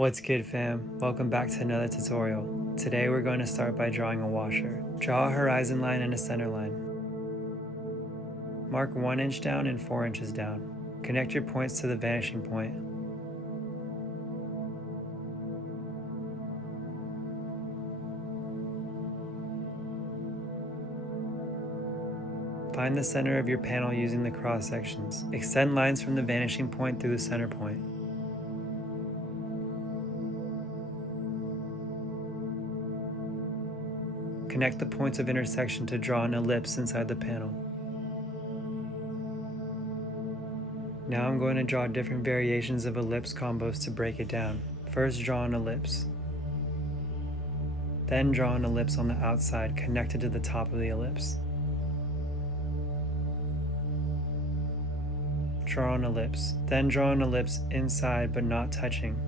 What's good, fam? Welcome back to another tutorial. Today we're going to start by drawing a washer. Draw a horizon line and a center line. Mark 1 inch down and 4 inches down. Connect your points to the vanishing point. Find the center of your panel using the cross sections. Extend lines from the vanishing point through the center point. Connect the points of intersection to draw an ellipse inside the panel. Now I'm going to draw different variations of ellipse combos to break it down. First, draw an ellipse. Then draw an ellipse on the outside connected to the top of the ellipse. Draw an ellipse. Then draw an ellipse inside but not touching.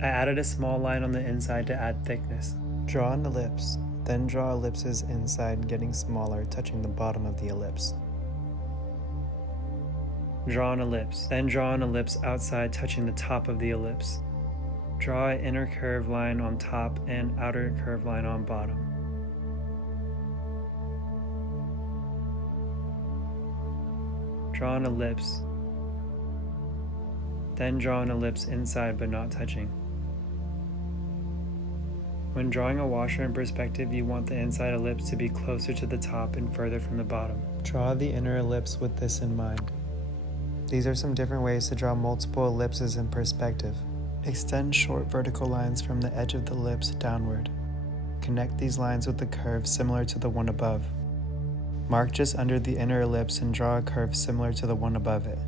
I added a small line on the inside to add thickness. Draw an ellipse, then draw ellipses inside getting smaller, touching the bottom of the ellipse. Draw an ellipse, then draw an ellipse outside touching the top of the ellipse. Draw an inner curved line on top and outer curved line on bottom. Draw an ellipse, then draw an ellipse inside but not touching. When drawing a washer in perspective, you want the inside ellipse to be closer to the top and further from the bottom. Draw the inner ellipse with this in mind. These are some different ways to draw multiple ellipses in perspective. Extend short vertical lines from the edge of the ellipse downward. Connect these lines with a curve similar to the one above. Mark just under the inner ellipse and draw a curve similar to the one above it.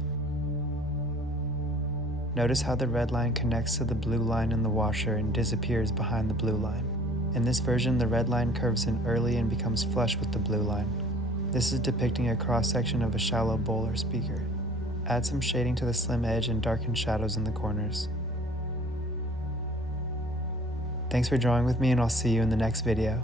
Notice how the red line connects to the blue line in the washer and disappears behind the blue line. In this version, the red line curves in early and becomes flush with the blue line. This is depicting a cross-section of a shallow bowl or speaker. Add some shading to the slim edge and darken shadows in the corners. Thanks for drawing with me, and I'll see you in the next video.